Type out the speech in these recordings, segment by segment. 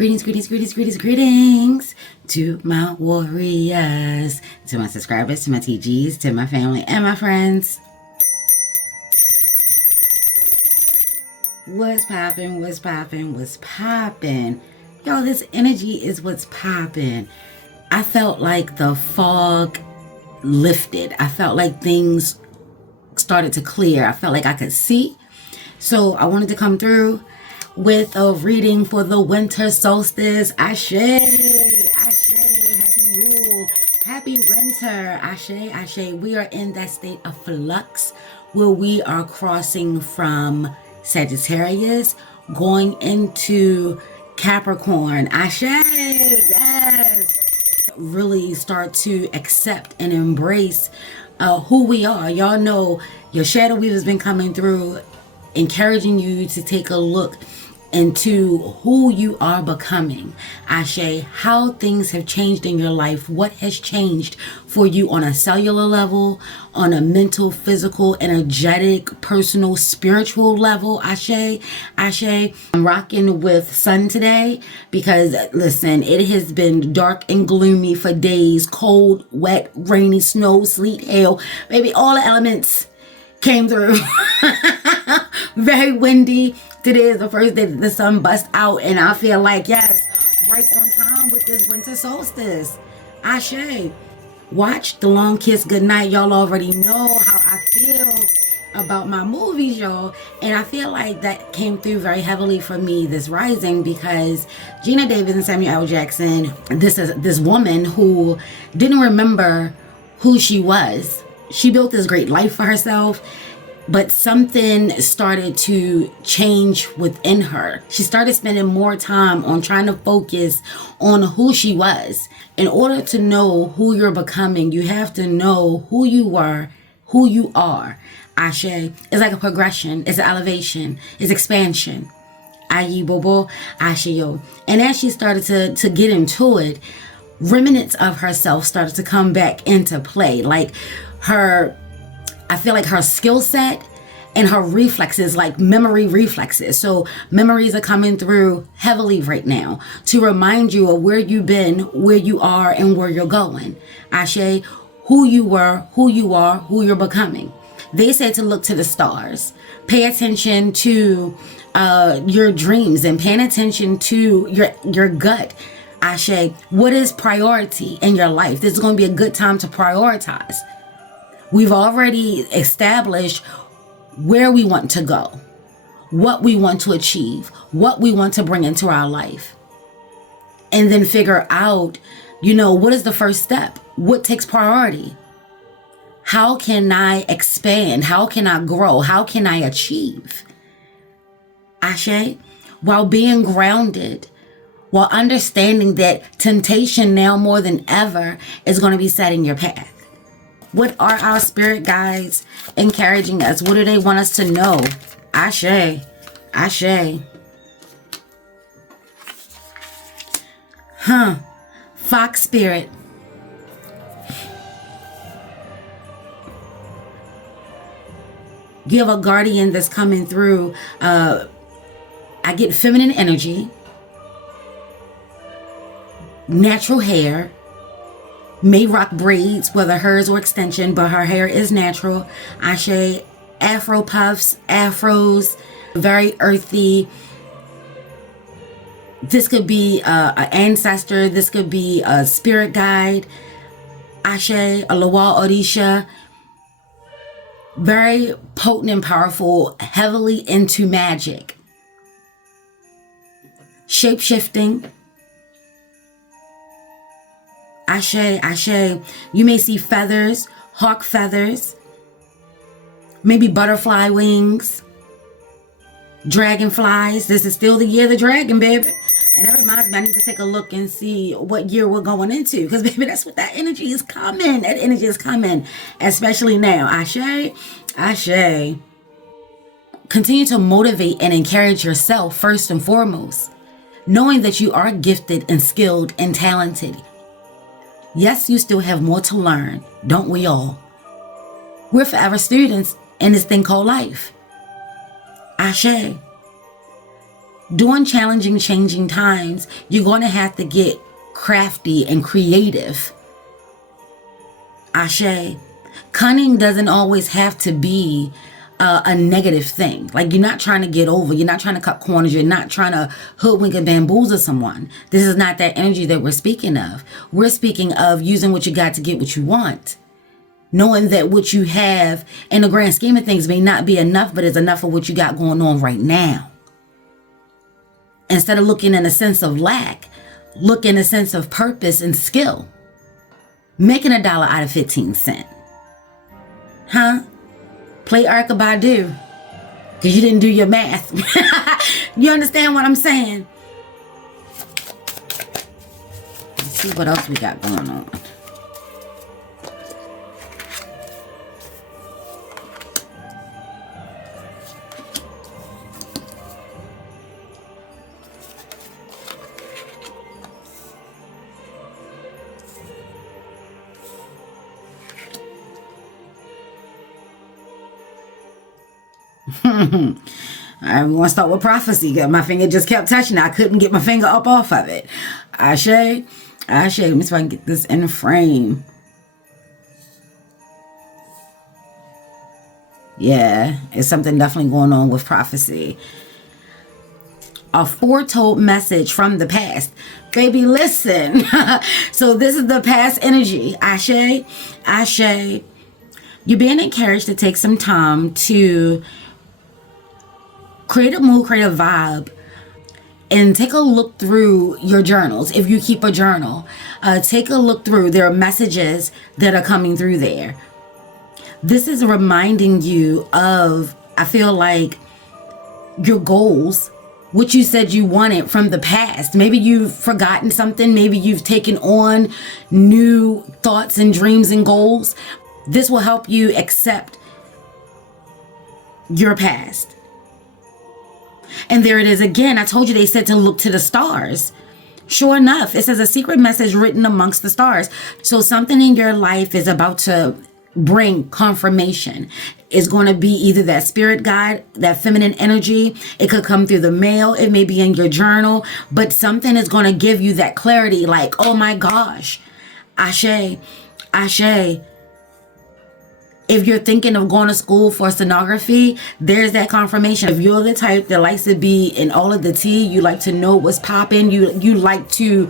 Greetings, greetings, greetings, greetings, greetings to my warriors, to my subscribers, to my TGs, to my family and my friends. What's poppin', what's poppin', what's poppin'? Yo, this energy is what's poppin'. I felt like the fog lifted. I felt like things started to clear. I felt like I could see. So I wanted to come through with a reading for the winter solstice. Ashe, Ashe, happy Yule, happy winter. Ashe, Ashe. We are in that state of flux where we are crossing from Sagittarius going into Capricorn. Ashe, yes. Really start to accept and embrace who we are. Y'all know your shadow weave has been coming through, encouraging you to take a look into who you are becoming. Ashe, how things have changed in your life, what has changed for you on a cellular level, on a mental, physical, energetic, personal, spiritual level. Ashe, Ashe. I'm rocking with sun today because, listen, it has been dark and gloomy for days. Cold, wet, rainy, snow, sleet, hail. Baby, all the elements came through. Very windy. Today is the first day that the sun busts out, and I feel like, yes, right on time with this winter solstice. Ashe. Watch The Long Kiss Goodnight. Y'all already know how I feel about my movies, y'all. And I feel like that came through very heavily for me this rising because Gina Davis and Samuel L. Jackson, this woman who didn't remember who she was. She built this great life for herself, but something started to change within her. She started spending more time on trying to focus on who she was. In order to know who you're becoming, you have to know who you were, who you are. Ashe. It's like a progression. It's an elevation. It's expansion. Ayi bobo, ashe yo. And as she started to get into it, remnants of herself started to come back into play. Like I feel like her skill set and her reflexes, like memory reflexes. So memories are coming through heavily right now to remind you of where you've been, where you are, and where you're going. Ashe, who you were, who you are, who you're becoming. They said to look to the stars. Pay attention to your dreams and paying attention to your gut. Ashe, what is priority in your life? This is going to be a good time to prioritize. We've already established where we want to go, what we want to achieve, what we want to bring into our life. And then figure out, what is the first step? What takes priority? How can I expand? How can I grow? How can I achieve? Ashe, while being grounded, while understanding that temptation now more than ever is going to be set in your path. What are our spirit guides encouraging us? What do they want us to know? Ashe. Ashe. Fox spirit. You have a guardian that's coming through. I get feminine energy. Natural hair. May rock braids, whether hers or extension, but her hair is natural. Ashe, afro puffs, afros, very earthy. This could be an ancestor. This could be a spirit guide. Ashe, a Lawal Odisha. Very potent and powerful, heavily into magic. Shape-shifting. Ashe, Ashe. You may see feathers, hawk feathers, maybe butterfly wings, dragonflies. This is still the year of the dragon, baby. And that reminds me, I need to take a look and see what year we're going into. Because, baby, that's what that energy is coming. That energy is coming, especially now. Ashe, Ashe. Continue to motivate and encourage yourself first and foremost, knowing that you are gifted and skilled and talented. Yes, you still have more to learn, don't we all? We're forever students in this thing called life. Ashe. During challenging, changing times, you're going to have to get crafty and creative. Ashe. Cunning doesn't always have to be a negative thing. Like, you're not trying to get over. You're not trying to cut corners. You're not trying to hoodwink and bamboozle someone. This is not that energy that we're speaking of. We're speaking of using what you got to get what you want. Knowing that what you have in the grand scheme of things may not be enough, but it's enough of what you got going on right now. Instead of looking in a sense of lack, look in a sense of purpose and skill. Making $1 out of 15 cents. Huh? Play Badu. Because you didn't do your math. You understand what I'm saying? Let's see what else we got going on. All right, we want to start with prophecy. My finger just kept touching it. I couldn't get my finger up off of it. Ashe. Let me see if I can get this in frame. Yeah, it's something definitely going on with prophecy. A foretold message from the past. Baby, listen. So this is the past energy. Ashe. You're being encouraged to take some time to create a mood, create a vibe, and take a look through your journals. If you keep a journal, take a look through. There are messages that are coming through there. This is reminding you of, I feel like, your goals, what you said you wanted from the past. Maybe you've forgotten something. Maybe you've taken on new thoughts and dreams and goals. This will help you accept your past. And there it is again. I told you they said to look to the stars. Sure enough, it says a secret message written amongst the stars. So something in your life is about to bring confirmation. It's going to be either that spirit guide, that feminine energy. It could come through the mail. It may be in your journal. But something is going to give you that clarity like, oh my gosh. Ashe. If you're thinking of going to school for stenography, there's that confirmation. If you're the type that likes to be in all of the tea, you like to know what's popping, you like to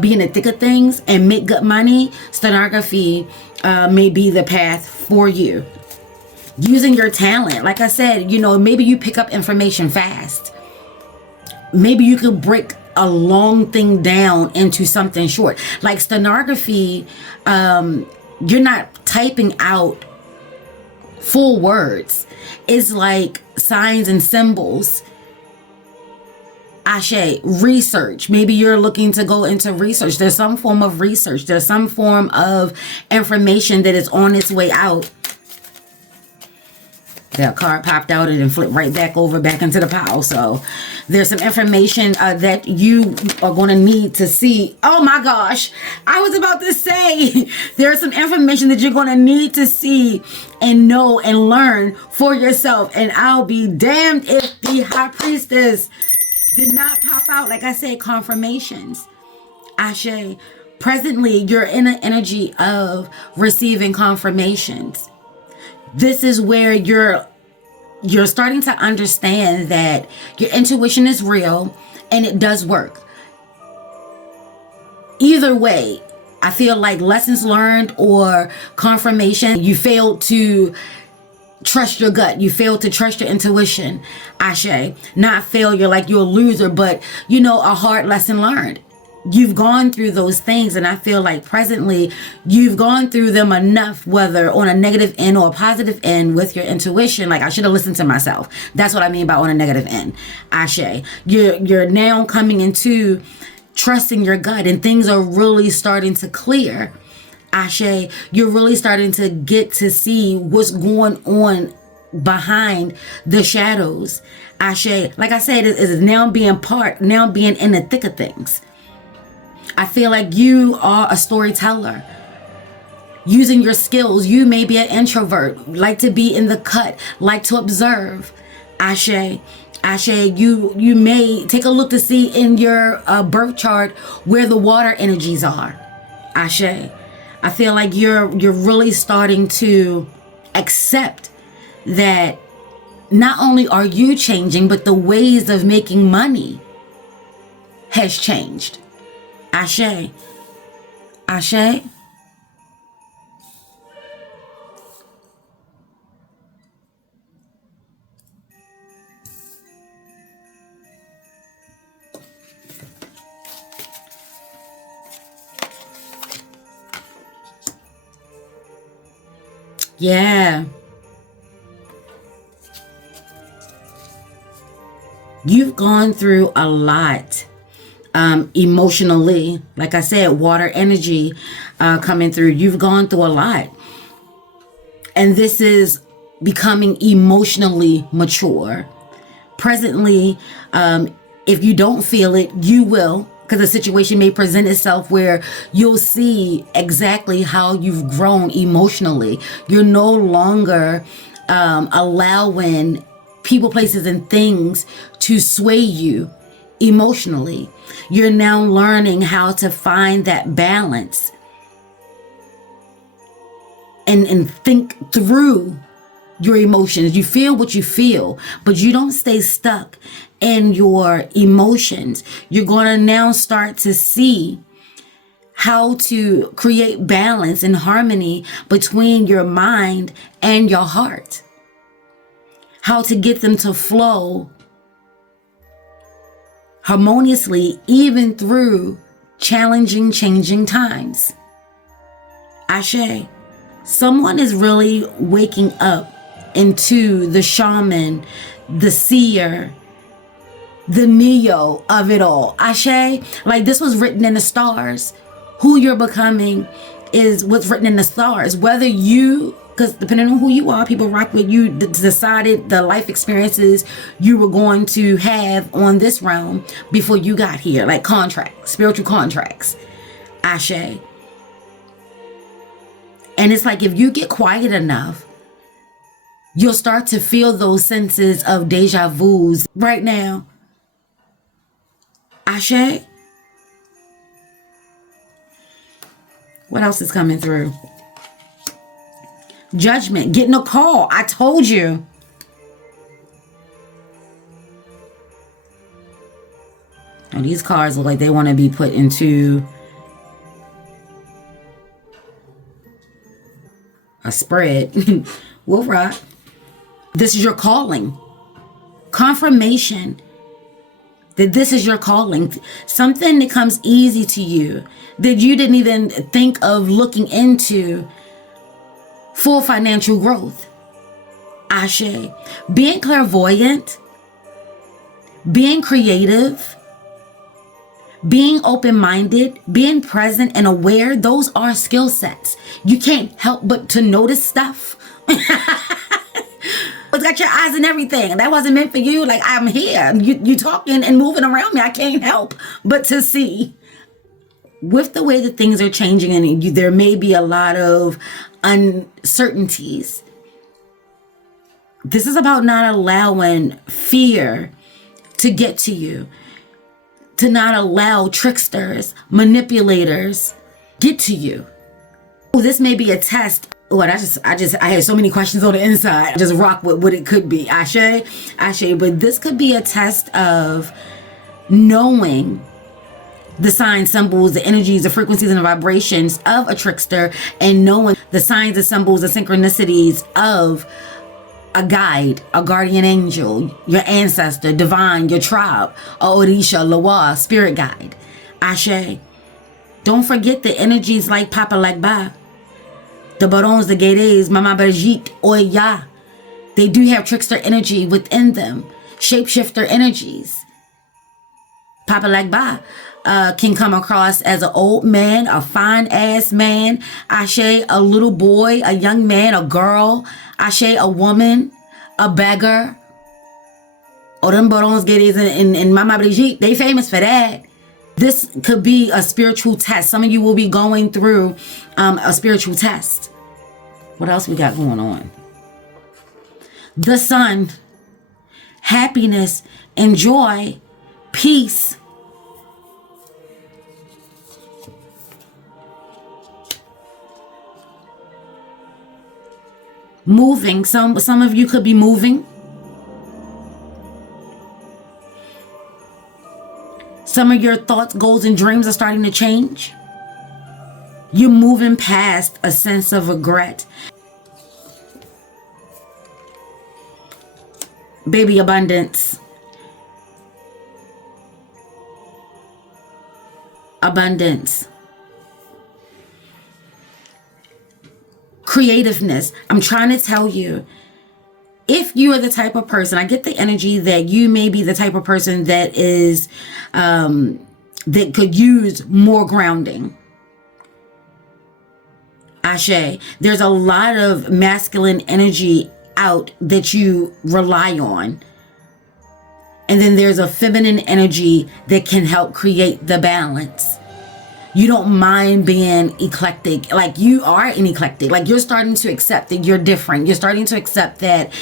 be in the thick of things and make good money, stenography may be the path for you. Using your talent, like I said, maybe you pick up information fast. Maybe you could break a long thing down into something short. Like stenography, you're not typing out full words. It's like signs and symbols. Ashe, research. Maybe you're looking to go into research. There's some form of research. There's some form of information that is on its way out. That card popped out and then flipped right back over back into the pile. So there's some information that you are going to need to see. Oh my gosh. I was about to say there's some information that you're going to need to see and know and learn for yourself. And I'll be damned if the high priestess did not pop out. Like I said, confirmations. Ashe. Presently, you're in an energy of receiving confirmations. This is where you're starting to understand that your intuition is real and it does work. Either way, I feel like lessons learned or confirmation, you failed to trust your gut. You failed to trust your intuition. Ashe. Not failure like you're a loser, but a hard lesson learned. You've gone through those things, and I feel like presently you've gone through them enough, whether on a negative end or a positive end with your intuition. Like, I should have listened to myself. That's what I mean by on a negative end. Ashe. You're now coming into trusting your gut, and things are really starting to clear. Ashe. You're really starting to get to see what's going on behind the shadows. Ashe. Like I said, it is now being in the thick of things. I feel like you are a storyteller. Using your skills, you may be an introvert, like to be in the cut, like to observe. Ashe. Ashe, you may take a look to see in your birth chart where the water energies are. Ashe, I feel like you're really starting to accept that not only are you changing, but the ways of making money has changed. Ashe. Ashe. Yeah. You've gone through a lot emotionally. Like I said, water energy coming through. You've gone through a lot. And this is becoming emotionally mature. Presently, if you don't feel it, you will. Because the situation may present itself where you'll see exactly how you've grown emotionally. You're no longer allowing people, places, and things to sway you emotionally. You're now learning how to find that balance and think through your emotions. You feel what you feel, but you don't stay stuck in your emotions. You're going to now start to see how to create balance and harmony between your mind and your heart. How to get them to flow harmoniously, even through challenging, changing times. Ashe. Someone is really waking up into the shaman, the seer, the Neo of it all. Ashe, like this was written in the stars. Who you're becoming is what's written in the stars. Whether you, because depending on who you are, people rock with you, decided the life experiences you were going to have on this realm before you got here, like contracts, spiritual contracts. Ashe. And it's like if you get quiet enough, you'll start to feel those senses of deja vus right now. Ashe. What else is coming through? Judgment. Getting a call. I told you. And these cards look like they want to be put into a spread. We'll rock. This is your calling. Confirmation that this is your calling. Something that comes easy to you that you didn't even think of looking into for financial growth. Ashe. Being clairvoyant, being creative, being open-minded, being present and aware, those are skill sets. You can't help but to notice stuff. It's got your eyes and everything. That wasn't meant for you. Like, I'm here. You talking and moving around me. I can't help but to see. With the way that things are changing and there may be a lot of uncertainties. This is about not allowing fear to get to you. To not allow tricksters, manipulators get to you. Oh, this may be a test. Oh, I had so many questions on the inside. Just rock with what it could be. Ashe. But this could be a test of knowing the signs, symbols, the energies, the frequencies, and the vibrations of a trickster, and knowing the signs, the symbols, the synchronicities of a guide, a guardian angel, your ancestor, divine, your tribe, a Orisha, Lawa, spirit guide. Ashe. Don't forget the energies like Papa Legba, the Barons, the Gedes, Mama Berjit, Oya. They do have trickster energy within them, shapeshifter energies. Papa Legba can come across as an old man, a fine ass man. Ashe, a little boy, a young man, a girl. Ashe, a woman, a beggar. Oh, them Barons, Gedes, and Mama Brigitte, they famous for that. This could be a spiritual test. Some of you will be going through a spiritual test. What else we got going on? The sun happiness, and joy, peace. Moving. Some of you could be moving. Some of your thoughts, goals, and dreams are starting to change. You're moving past a sense of regret. Baby, abundance. Abundance. Creativeness. I'm trying to tell you, if you are the type of person, I get the energy that you may be the type of person that is, that could use more grounding. Ashe. There's a lot of masculine energy out that you rely on. And then there's a feminine energy that can help create the balance. You don't mind being eclectic. Like, you are an eclectic. Like, you're starting to accept that you're different. You're starting to accept that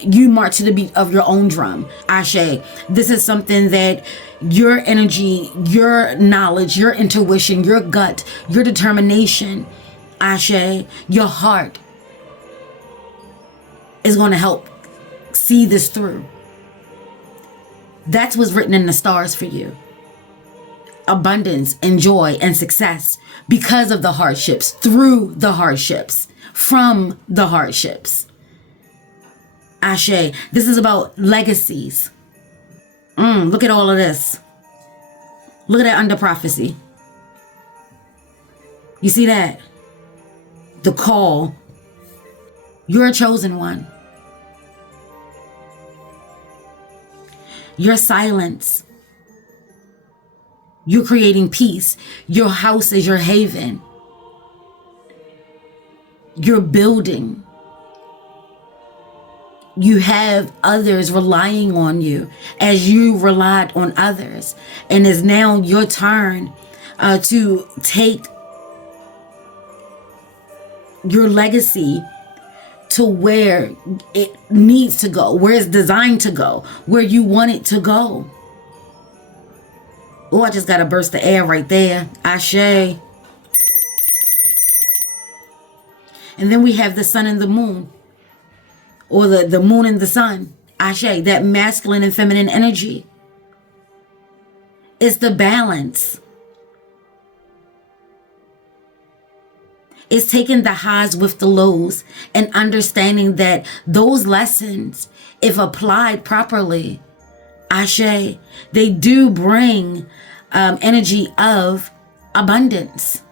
you march to the beat of your own drum. Ashe. This is something that your energy, your knowledge, your intuition, your gut, your determination, Ashe, your heart is going to help see this through. That's what's written in the stars for you. Abundance and joy and success because of the hardships, through the hardships, from the hardships. Ashe. This is about legacies. Look at all of this. Look at that under prophecy. You see that? The call. You're a chosen one. Your silence. You're creating peace. Your house is your haven. You're building. You have others relying on you as you relied on others. And it's now your turn to take your legacy to where it needs to go, where it's designed to go, where you want it to go. Oh, I just got to burst the air right there. Ashe. And then we have the sun and the moon. Or the moon and the sun. Ashe. That masculine and feminine energy. It's the balance. It's taking the highs with the lows and understanding that those lessons, if applied properly, Ashe, they do bring energy of abundance.